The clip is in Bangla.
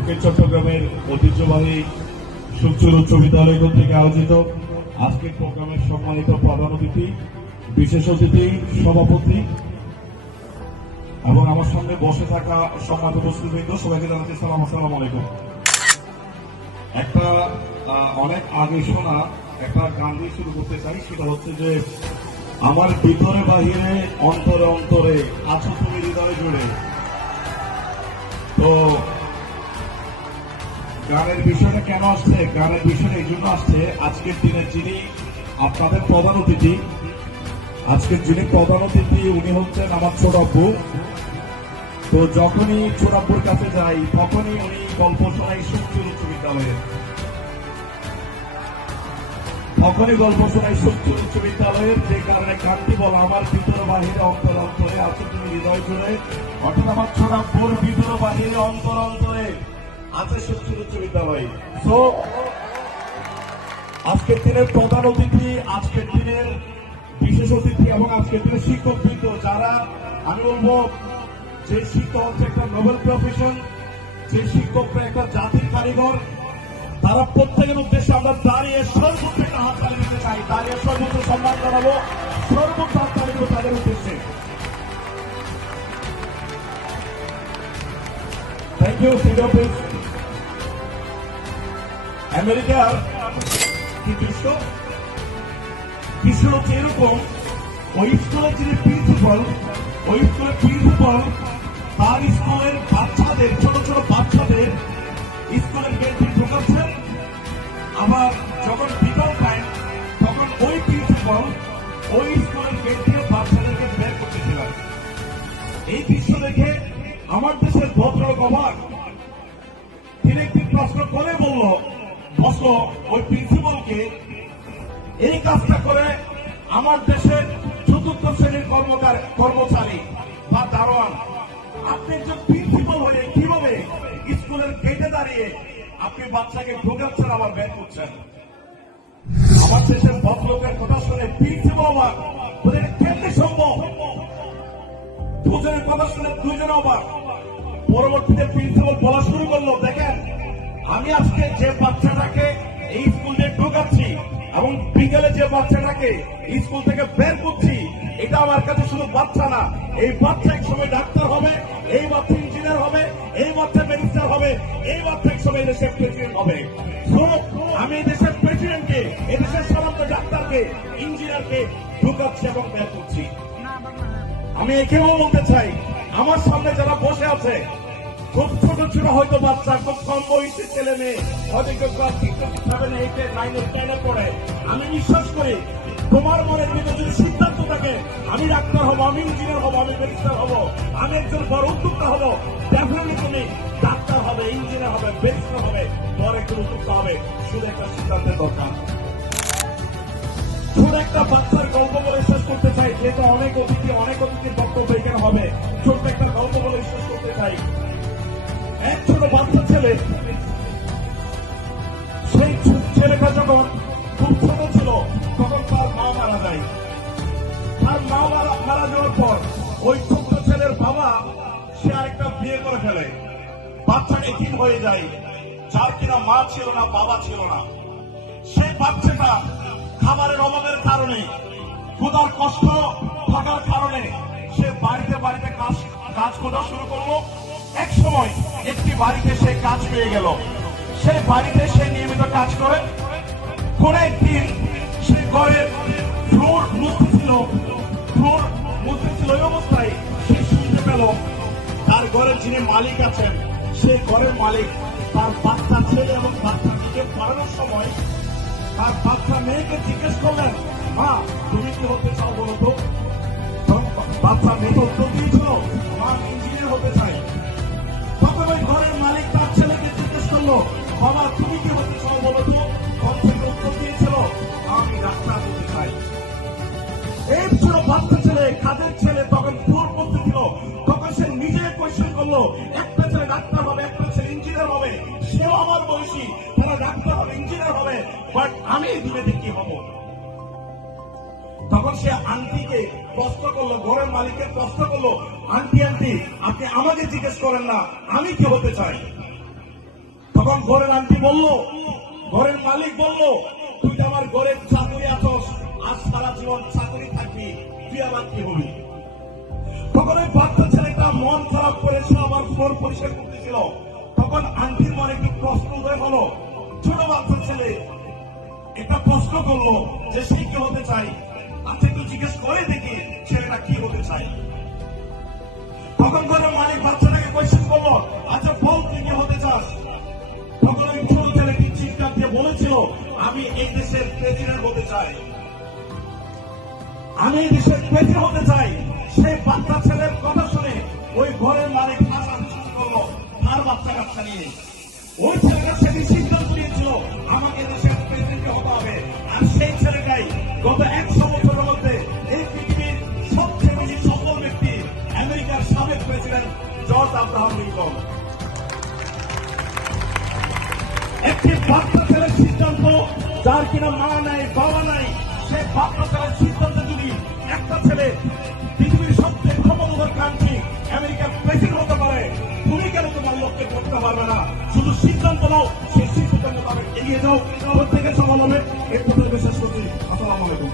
দক্ষিণ চট্টগ্রামের ঐতিহ্যবাহী সুকচুর উচ্চ বিদ্যালয় থেকে আয়োজিত আজকের প্রোগ্রামের সম্মানিত প্রধান অতিথি, বিশেষ অতিথি, সভাপতি এবং আমার সামনে বসে থাকা সম্মানিত উপস্থিতবৃন্দ, সবাইকে জানাচ্ছি সালাম, আসসালাম আলাইকুম। একটা অনেক আগে শোনা একটা গান দিয়ে শুরু করতে চাই, সেটা হচ্ছে যে, আমার ভিতরে বাহিরে অন্তরে অন্তরে আছো তুমি হৃদয় জুড়ে। তো গানের বিষয়টা কেন আসছে? গানের বিষয়টা এই জন্য আসছে, আজকের দিনে যিনি আপনাদের প্রধান অতিথি, আজকের যিনি প্রধান অতিথি, উনি হচ্ছেন আমার ছোট আব্বু। তো যখনই ছোট আব্বুর কাছে যাই, তখনই উনি গল্প শোনাই সুখচুর উচ্চ বিদ্যালয়ের। তখনই গল্প শোনাই সুখচুর উচ্চ বিদ্যালয়ের যে কারণে গানটি বল আমার ভিতরে বাহিরে, অন্তর, অন্তরে আছে, তুমি হৃদয় জুড়ে। অর্থাৎ আমার ছোট আব্বুর ভিতরে বাহিরে, অন্তর, অন্তরে। আজকের দিনের প্রধান অতিথি, আজকের দিনের বিশেষ অতিথি এবং আজকের দিনের যারা আমি বলব যে শিক্ষক হচ্ছে একটা নোবেল প্রফেশন যে একটা জাতির কারিগর, তারা প্রত্যেকের উদ্দেশ্যে আমরা দাঁড়িয়ে সর্বোচ্চ একটা হাত তালি দিতে চাই, দাঁড়িয়ে সর্বোচ্চ সম্মান জানাব সর্বোচ্চ হাত তালি দেবো তাদের উদ্দেশ্যে। থ্যাংক ইউ প্লিজ আমেরিকার কি দৃশ্য দৃশ্য হচ্ছে এরকম, ওই স্কুলের যিনি প্রিন্সিপাল ওই স্কুলের প্রিন্সিপাল তার স্কুলের বাচ্চাদের, ছোট ছোট বাচ্চাদের স্কুলের গেটে ঢোকাচ্ছেন। আবার যখন বিকাল টাইম তখন ওই প্রিন্সিপাল ওই স্কুলের গেট থেকে বাচ্চাদেরকে বের করতেছিলেন এই দৃশ্য দেখে আমার দেশের ভদ্রলোক অবাক। তিনি একটি প্রশ্ন করে বলল বসল ওই প্রিন্সিপালকে এই কাজটা করে আমার দেশের চতুর্থ শ্রেণির কর্মকার, কর্মচারী বা দারোয়ান। আপনি একজন প্রিন্সিপাল হয়ে কীভাবে স্কুলের গেটে দাঁড়িয়ে আপনি বাচ্চাকে ঢোকাচ্ছেন আবার বের করছেন? আমার দেশের ভদ্রলোকের কথা শুনে প্রিন্সিপাল অবাক। "এটা সম্ভব? দুজনের কথা শুনে দুজনে অবাক। পরবর্তীতে প্রিন্সিপাল বলা শুরু করল আমি আজকে যে বাচ্চাটাকে এই স্কুলে ঢোকাচ্ছি এবং বিকেলে যে বাচ্চাটাকে স্কুল থেকে বের করছি, এটা আমার কাছে শুধু বাচ্চা না, এই বাচ্চা এক সময় ডাক্তার হবে, এই বাচ্চা ইঞ্জিনিয়ার হবে, এই বাচ্চা ব্যারিস্টার হবে, এই বাচ্চা এক সময় দেশের প্রেসিডেন্ট হবে। আমি দেশের প্রেসিডেন্টকে এই দেশের সমস্ত ডাক্তারকে, ইঞ্জিনিয়ারকে ঢুকাচ্ছি এবং বের করছি। আমি একেও বলতে চাই, আমার সামনে যারা বসে আছে খুব ছোট ছোট হয়তো বাচ্চা, খুব কম বয়সী ছেলে মেয়ে। পড়ে আমি বিশ্বাস করি, তোমার মনের ভিতরে যদি সিদ্ধান্ত থাকে, আমি ডাক্তার হব, আমি ইঞ্জিনিয়ার হব, আমি ব্যারিস্টার হব, আমি একজন বড় উদ্যোক্তা হব ডেফিনেটলি তুমি ডাক্তার হবে, ইঞ্জিনিয়ার হবে, ব্যারিস্টার হবে বড় একজন উদ্যোক্তা হবে। শুধু একটা সিদ্ধান্তের দরকার। ছোট একটা বাচ্চার গল্প বলে শেষ করতে চাই যেহেতু অনেক অতিথি, অনেক অতিথির বক্তব্য এখানে হবে। ছোট্ট একটা এক ছোট বাচ্চা ছেলে। সেই ছেলেটা যখন খুব ছোট ছিল, তখন তার মা মারা যায়। তার মা মারা যাওয়ার পর ওই ছোট্ট ছেলের বাবা, সে আরেকটা বিয়ে করে ফেলে। বাচ্চা একিম হয়ে যায়। যার কিনা মা ছিল না, বাবা ছিল না। সেই বাচ্চাটা খাবারের অভাবের কারণে, ক্ষুধার কষ্ট থাকার কারণে সে বাড়িতে বাড়িতে কাজ কাজ করা শুরু করল। এক সময় একটি বাড়িতে সে কাজ পেয়ে গেল। সে বাড়িতে সে নিয়মিত কাজ করে। কোন একদিন সে ঘরের ফ্লোর মুছতেছিল ফ্লোর মুছতেছিল ওই অবস্থায় সে শুনতে পেল, তার ঘরের যিনি মালিক আছেন, সেই ঘরের মালিক তার বাচ্চা ছেলে এবং বাচ্চা মেয়েকে পড়ানোর সময় তার বাচ্চা মেয়েকে জিজ্ঞেস করলেন, মা, তুমি কি হতে চাও বলো তো? বাচ্চা মেয়ে তো তুমি কি হতে চাও উত্তর দিয়েছিল, আমি ডাক্তার হতে চাই। এই বাচ্চা ছেলে ছেলে তখন করতে ছিল। তখন সে নিজে কোয়েশ্চেন করল, একটা ছেলে ডাক্তার হবে, একটা ছেলে ইঞ্জিনিয়ার হবে। সেও আমার বয়সী, তারা ডাক্তার হবে ইঞ্জিনিয়ার হবে। বাট আমি হব? তখন সে আন্টিকে প্রশ্ন করল, ঘরের মালিকের প্রশ্ন করল, আন্টি আন্টি, আপনি আমাকে জিজ্ঞেস করেন না, আমি কি হতে চাই? তখন ঘরের আন্টি বলল, ঘরের মালিক বলল, তুই তো আমার ঘরের চাকরি আছস, আজ সারা জীবন চাকরি থাকবি, তুই আবার কি হবি? তখন ওই বাচ্চা ছেলেটা মন খারাপ করেছিল আবার ফোন পরিষ্কার করতেছিল তখন আন্টির মনে একটু প্রশ্ন উদয় হলো, ছোট বাচ্চা ছেলে, একটা প্রশ্ন করল যে সে কি হতে চাই আচ্ছা একটু জিজ্ঞেস করে দেখি ছেলেটা কি হতে চাই তখন চিৎকার আমি এই দেশের প্রেসিডেন্ট হতে চাই। আমি এই দেশের প্রেসিডেন্ট হতে চাই। সেই বাচ্চা ছেলের কথা শুনে ওই ঘরের মালিক হাসা শুরু করল, তার বাচ্চা কাচ্চা নিয়ে। ওই ছেলেটা সেদিন সিদ্ধান্ত নিয়েছিল, আমাকে দেশের প্রেসিডেন্ট হতে হবে। আর সেই ছেলেটাই গত একশো বছরের মধ্যে এই পৃথিবীর সবচেয়ে বেশি সফল ব্যক্তি, আমেরিকার সাবেক প্রেসিডেন্ট জর্জ আব্রাহাম লিঙ্কন। একটি বাচ্চা সিদ্ধান্ত যার কিনা মা নাই, বাবা নাই, সে ভাবনা করার সিদ্ধান্ত যদি একটা ছেলে পৃথিবীর সবচেয়ে ক্ষমতাধর কান্ট্রি আমেরিকার প্রেসিডেন্ট হতে পারে তুমি কেন তোমার লক্ষ্যে করতে পারবে না। শুধু সিদ্ধান্ত নাও সেই সিদ্ধান্ত এগিয়ে যাও। প্রত্যেকের সফল হবে এর কথা বিশ্বাস করছি। আসসালামু আলাইকুম।